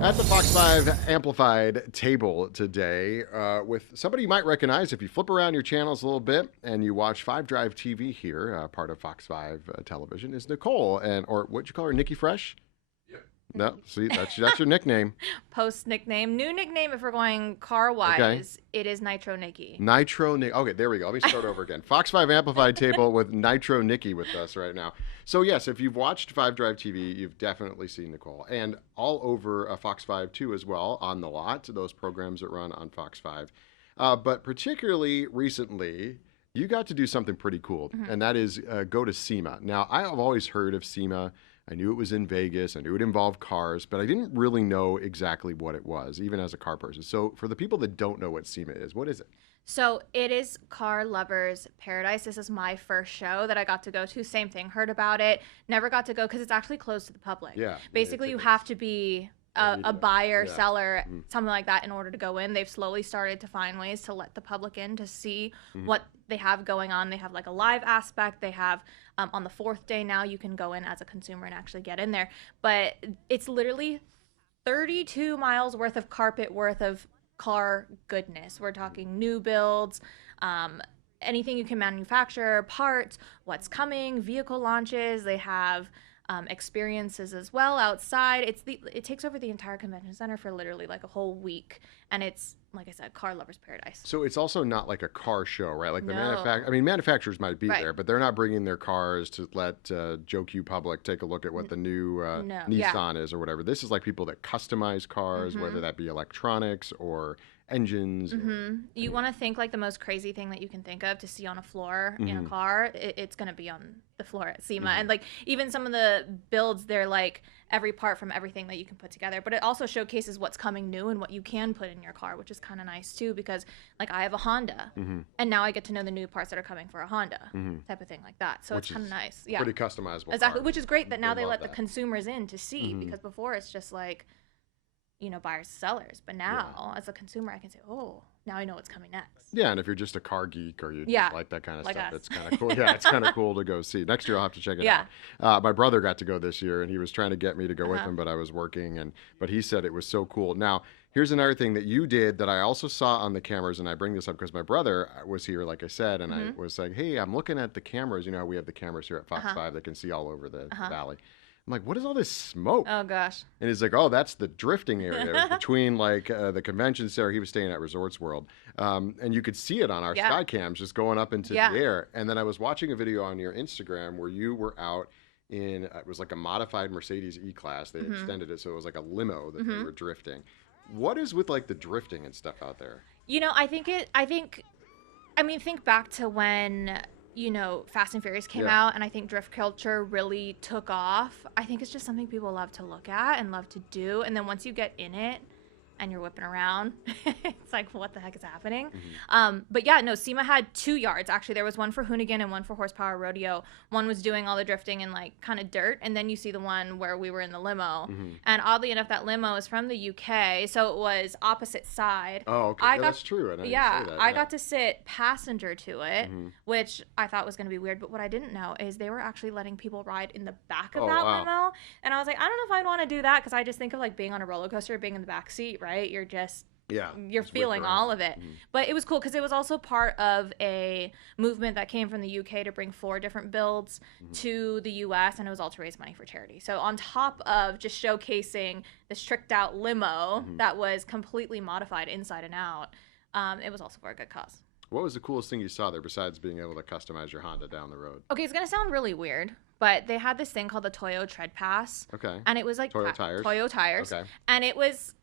At the Fox 5 Amplified table today with somebody you might recognize if you flip around your channels a little bit and you watch 5Drive TV here, part of Fox 5 television, is Nicole, or what'd you call her, Nikki Fresh? Yep. No, see, that's your nickname. Post nickname. New nickname if we're going car-wise, It is Nitro Nikki. Nitro Nikki. Okay, there we go. Let me start over again. Fox 5 Amplified table with Nitro Nikki with us right now. So yes, if you've watched 5Drive TV, you've definitely seen Nicole. And all over Fox 5 too as well, On the Lot, those programs that run on Fox 5. But particularly recently, you got to do something pretty cool, and that is go to SEMA. Now, I have always heard of SEMA. I knew it was in Vegas. I knew it involved cars, but I didn't really know exactly what it was, even as a car person. So for the people that don't know what SEMA is, what is it? So it is Car Lovers Paradise. This is my first show that I got to go to. Same thing. Heard about it. Never got to go because it's actually closed to the public. Yeah. Basically, you have to be a buyer, seller, something like that in order to go in. They've slowly started to find ways to let the public in to see what they have going on. They have like a live aspect. They have on the fourth day now you can go in as a consumer and actually get in there. But it's literally 32 miles worth of carpet worth of car goodness. We're talking new builds, anything you can manufacture, parts, what's coming, vehicle launches. They have experiences as well outside. It takes over the entire convention center for literally like a whole week, and it's, like I said, Car Lovers Paradise. So it's also not like a car show, right? Like the No. manufacturers might be there, but they're not bringing their cars to let Joe Q public take a look at what the new Nissan is or whatever. This is like people that customize cars, whether that be electronics or engines. You want to think like the most crazy thing that you can think of to see on a floor in a car, it's going to be on the floor at SEMA. And like even some of the builds, they're like every part from everything that you can put together. But it also showcases what's coming new and what you can put in your car, which is kind of nice too, because like I have a Honda and now I get to know the new parts that are coming for a Honda type of thing like that. So it's kind of nice. Yeah. Pretty customizable. Exactly. Car. Which is great that now they let the that. consumers in to see, because before it's just like, you know, buyers, sellers. But now, as a consumer, I can say, oh, now I know what's coming next. Yeah, and if you're just a car geek or you just like that kind of like stuff, us. it's kind of cool. Yeah, it's kind of cool to go see. Next year, I'll have to check it out. My brother got to go this year, and he was trying to get me to go with him, but I was working. But he said it was so cool. Now, here's another thing that you did that I also saw on the cameras, and I bring this up because my brother was here, like I said, and I was like, hey, I'm looking at the cameras. You know, we have the cameras here at Fox 5 that can see all over the valley. I'm like, what is all this smoke? Oh, gosh. And he's like, oh, that's the drifting area between like the convention center. He was staying at Resorts World. And you could see it on our sky cams just going up into the air. And then I was watching a video on your Instagram where you were out in, it was like a modified Mercedes E-Class. They extended it so it was like a limo that they were drifting. What is with like the drifting and stuff out there? You know, think back to when, you know, Fast and Furious came out, and I think drift culture really took off. I think it's just something people love to look at and love to do. And then once you get in it and you're whipping around, it's like, what the heck is happening? But yeah, no, SEMA had 2 yards. Actually, there was one for Hoonigan and one for Horsepower Rodeo. One was doing all the drifting in like kind of dirt. And then you see the one where we were in the limo. And oddly enough, that limo is from the UK. So it was opposite side. Oh, okay. That's true. I got to sit passenger to it, which I thought was going to be weird. But what I didn't know is they were actually letting people ride in the back of that limo. And I was like, I don't know if I'd want to do that, because I just think of like being on a roller coaster, being in the back seat, right? You're just you're feeling all of it. But it was cool because it was also part of a movement that came from the UK to bring 4 different builds to the US, and it was all to raise money for charity. So on top of just showcasing this tricked out limo that was completely modified inside and out, it was also for a good cause. What was the coolest thing you saw there besides being able to customize your Honda down the road? Okay, it's going to sound really weird, but they had this thing called the Toyo Tread Pass. Okay. And it was like Toyo tires. Toyo tires. Okay. And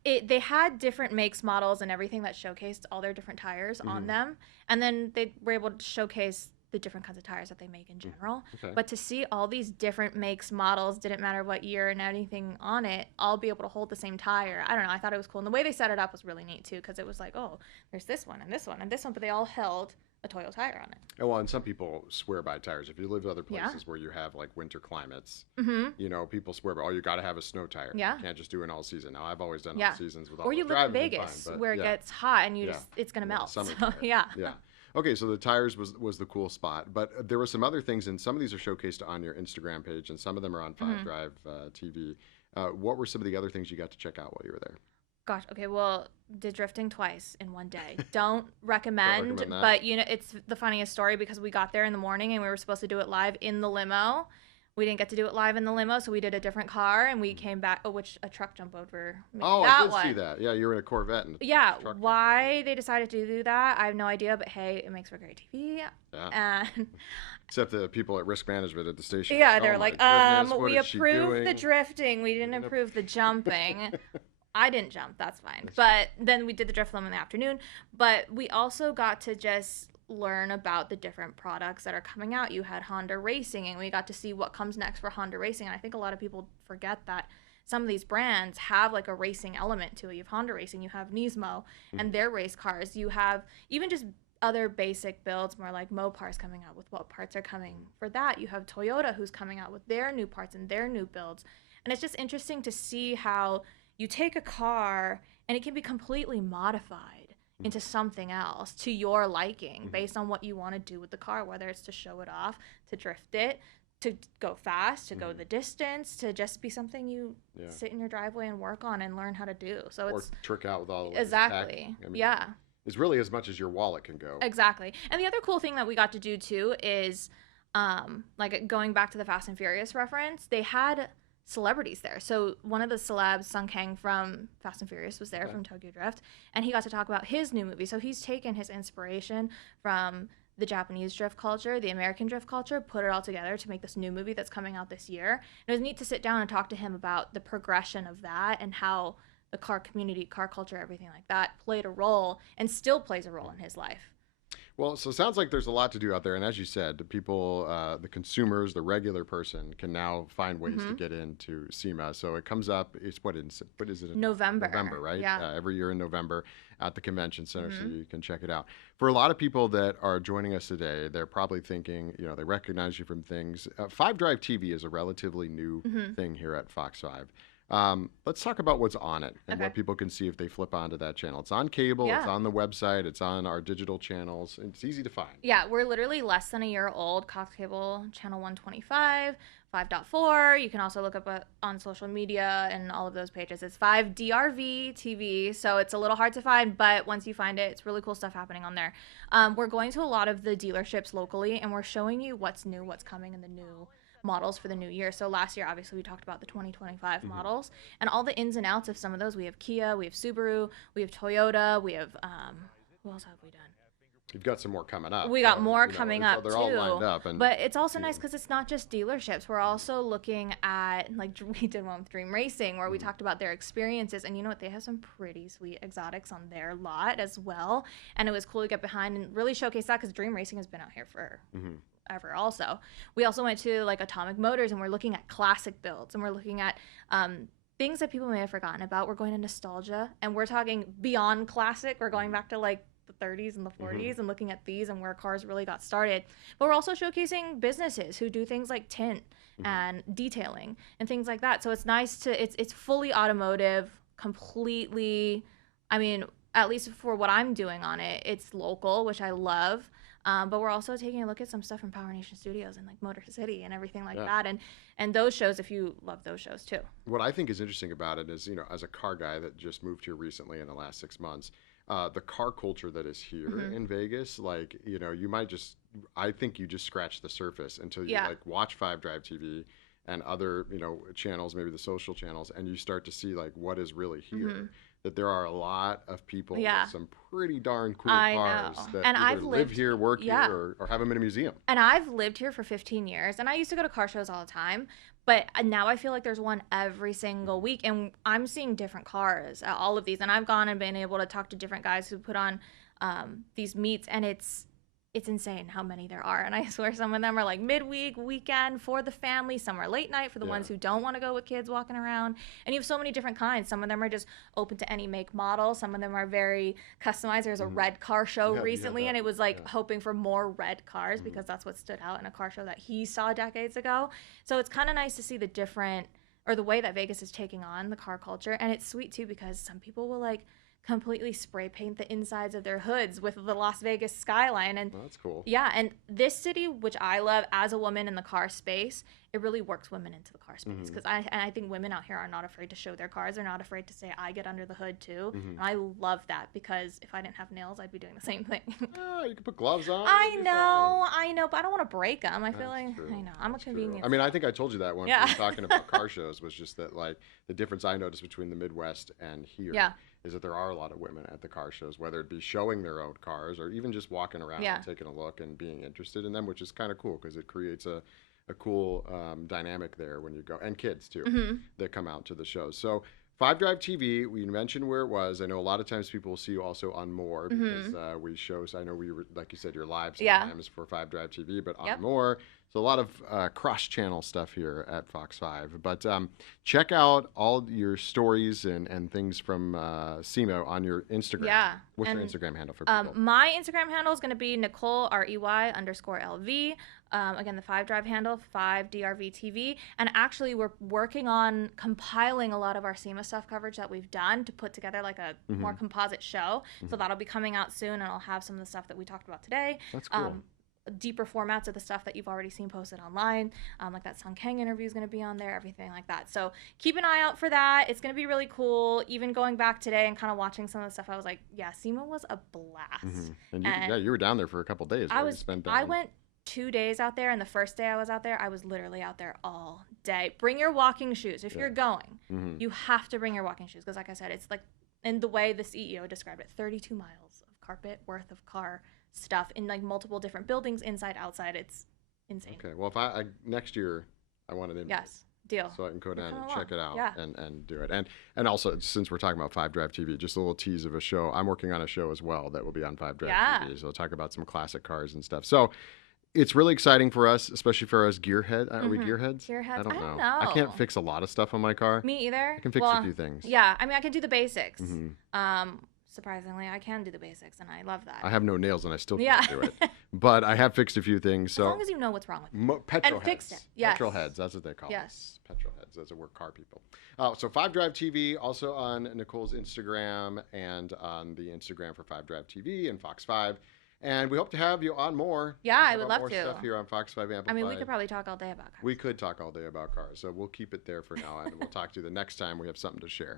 they had different makes, models, and everything that showcased all their different tires on them. And then they were able to showcase the different kinds of tires that they make in general. Okay. But to see all these different makes, models, didn't matter what year and anything on it, all be able to hold the same tire. I don't know. I thought it was cool. And the way they set it up was really neat too, because it was like, oh, there's this one and this one and this one, but they all held a Toyo tire on it. Oh, well, and some people swear by tires. If you live in other places where you have like winter climates, you know, people swear by, oh, you got to have a snow tire. Yeah. You can't just do an all season. Now, I've always done all seasons with all or you live in Vegas where it gets hot and you just, it's going to melt. So, yeah. Okay, so the tires was the cool spot, but there were some other things, and some of these are showcased on your Instagram page, and some of them are on 5Drive TV. What were some of the other things you got to check out while you were there? Gosh, okay, well, did drifting twice in one day. Don't recommend, recommend that. but it's the funniest story because we got there in the morning and we were supposed to do it live in the limo. We didn't get to do it live in the limo, so we did a different car and we came back, which a truck jumped over. Oh, that I did one. see that. Yeah, you were in a Corvette. Yeah, why they decided to do that, I have no idea, but hey, it makes for great TV. Yeah. And except the people at risk management at the station. Yeah, they're like, we approved the drifting, we didn't approve the jumping. I didn't jump, that's fine. But then we did the drift film in the afternoon. But we also got to just learn about the different products that are coming out. You had Honda Racing, and we got to see what comes next for Honda Racing. And I think a lot of people forget that some of these brands have like a racing element to it. You have Honda Racing, you have Nismo and their race cars. You have even just other basic builds, more like Mopar's coming out with what parts are coming for that. You have Toyota who's coming out with their new parts and their new builds. And it's just interesting to see how you take a car and it can be completely modified into something else to your liking based on what you want to do with the car, whether it's to show it off, to drift it, to go fast, to go the distance, to just be something you sit in your driveway and work on and learn how to do. So or it's trick out with all the exactly. I mean, it's really as much as your wallet can go. Exactly. And the other cool thing that we got to do too is like going back to the Fast and Furious reference, they had celebrities there. So one of the celebs, Sung Kang from Fast and Furious, was there from Tokyo Drift, and he got to talk about his new movie. So he's taken his inspiration from the Japanese drift culture, the American drift culture, put it all together to make this new movie that's coming out this year. And it was neat to sit down and talk to him about the progression of that and how the car community, car culture, everything like that played a role and still plays a role in his life. Well, so it sounds like there's a lot to do out there. And as you said, the people, the consumers, the regular person can now find ways to get into SEMA. So it comes up, what is it? November. November, right? Yeah. Every year in November at the convention center, so you can check it out. For a lot of people that are joining us today, they're probably thinking, they recognize you from things. 5Drive TV is a relatively new thing here at Fox 5. Let's talk about what's on it and what people can see if they flip onto that channel. It's on cable, it's on the website, it's on our digital channels. It's easy to find. Yeah, we're literally less than a year old. Cox Cable channel 125, 5.4. You can also look up on social media and all of those pages. It's 5DRVTV, so it's a little hard to find, but once you find it, it's really cool stuff happening on there. We're going to a lot of the dealerships locally, and we're showing you what's new, what's coming in the new models for the new year. So last year, obviously, we talked about the 2025 models and all the ins and outs of some of those. We have Kia, we have Subaru, we have Toyota, we have who else have we done? You've got some more coming up. We got more coming up they're too. all lined up, but it's also nice because it's not just dealerships. We're also looking at, like, we did one with Dream Racing where we talked about their experiences, and you know what? They have some pretty sweet exotics on their lot as well, and it was cool to get behind and really showcase that because Dream Racing has been out here for ever. Also, we also went to like Atomic Motors, and we're looking at classic builds, and we're looking at things that people may have forgotten about. We're going to nostalgia, and we're talking beyond classic. We're going back to like the 30s and the 40s and looking at these and where cars really got started. But we're also showcasing businesses who do things like tint and detailing and things like that. So it's nice to it's fully automotive, completely, I mean, at least for what I'm doing on it, it's local, which I love. But we're also taking a look at some stuff from Power Nation Studios and like Motor City and everything like that. And those shows, if you love those shows too. What I think is interesting about it is, as a car guy that just moved here recently in the last 6 months, the car culture that is here in Vegas, like, you might I think you just scratch the surface until you like watch 5Drive TV and other, channels, maybe the social channels, and you start to see like what is really here. That there are a lot of people with some pretty darn cool cars that and either live here, work here, or have them in a museum. And I've lived here for 15 years, and I used to go to car shows all the time, but now I feel like there's one every single week, and I'm seeing different cars at all of these, and I've gone and been able to talk to different guys who put on these meets, and it's insane how many there are. And I swear some of them are like midweek, weekend for the family. Some are late night for the ones who don't want to go with kids walking around. And you have so many different kinds. Some of them are just open to any make model. Some of them are very customized. There's a red car show recently, and it was like hoping for more red cars because that's what stood out in a car show that he saw decades ago. So it's kind of nice to see the different, or the way that Vegas is taking on the car culture. And it's sweet too because some people will like completely spray paint the insides of their hoods with the Las Vegas skyline. And Well, that's cool. yeah, and this city, which I love as a woman in the car space, it really works women into the car space, because I think women out here are not afraid to show their cars. They're not afraid to say, I get under the hood too. And I love that, because if I didn't have nails, I'd be doing the same thing. Oh, you can put gloves on. I know, but I don't want to break them. I feel like, true. I know, I'm a convenience. I mean, I think I told you that when we were talking about car shows, was just that, like, the difference I noticed between the Midwest and here is that there are a lot of women at the car shows, whether it be showing their own cars or even just walking around and taking a look and being interested in them, which is kind of cool, because it creates a cool dynamic there when you go, and kids too, that come out to the shows. So 5Drive TV, we mentioned where it was. I know a lot of times people will see you also on More, because we show, so I know we were, like you said, you're live sometimes for 5Drive TV, but on More. So a lot of cross-channel stuff here at Fox 5. But check out all your stories and things from SEMA on your Instagram. Yeah. What's your Instagram handle for people? My Instagram handle is going to be Nicole, REY_LV. Again, the 5Drive handle, 5DRVTV. And actually, we're working on compiling a lot of our SEMA stuff coverage that we've done to put together like a more composite show. So that'll be coming out soon, and I'll have some of the stuff that we talked about today. That's cool. Deeper formats of the stuff that you've already seen posted online, like that Sung Kang interview is going to be on there, everything like that. So keep an eye out for that. It's going to be really cool. Even going back today and kind of watching some of the stuff, I was like, yeah, SEMA was a blast. And you were down there for a couple days. I went 2 days out there, and the first day I was out there, I was literally out there all day. Bring your walking shoes. If you're going, you have to bring your walking shoes, because like I said, it's like, in the way the CEO described it, 32 miles of carpet worth of car stuff in like multiple different buildings, inside, outside. It's insane. Okay, well, if I next year I want an invite. Yes, deal. So I can go down and check it out and do it. And also, since we're talking about 5Drive TV, just a little tease of a show. I'm working on a show as well that will be on 5Drive TV. So I'll talk about some classic cars and stuff. So it's really exciting for us, especially for us gearhead. Are we gearheads? Gearheads? I don't know. I can't fix a lot of stuff on my car. Me either. I can fix a few things. Yeah, I mean, I can do the basics. Surprisingly, I can do the basics, and I love that. I have no nails, and I still can't do it. But I have fixed a few things. So as long as you know what's wrong with it. Petrol and heads. fixed it. Yes. Petrol heads, that's what they call us. Petrol heads. Those are car people. So 5Drive TV, also on Nicole's Instagram and on the Instagram for 5Drive TV and Fox 5. And we hope to have you on more. Yeah, I would love more to. Stuff here on Fox 5 Amplified. I mean, we could probably talk all day about cars. We could talk all day about cars. So we'll keep it there for now, and we'll talk to you the next time we have something to share.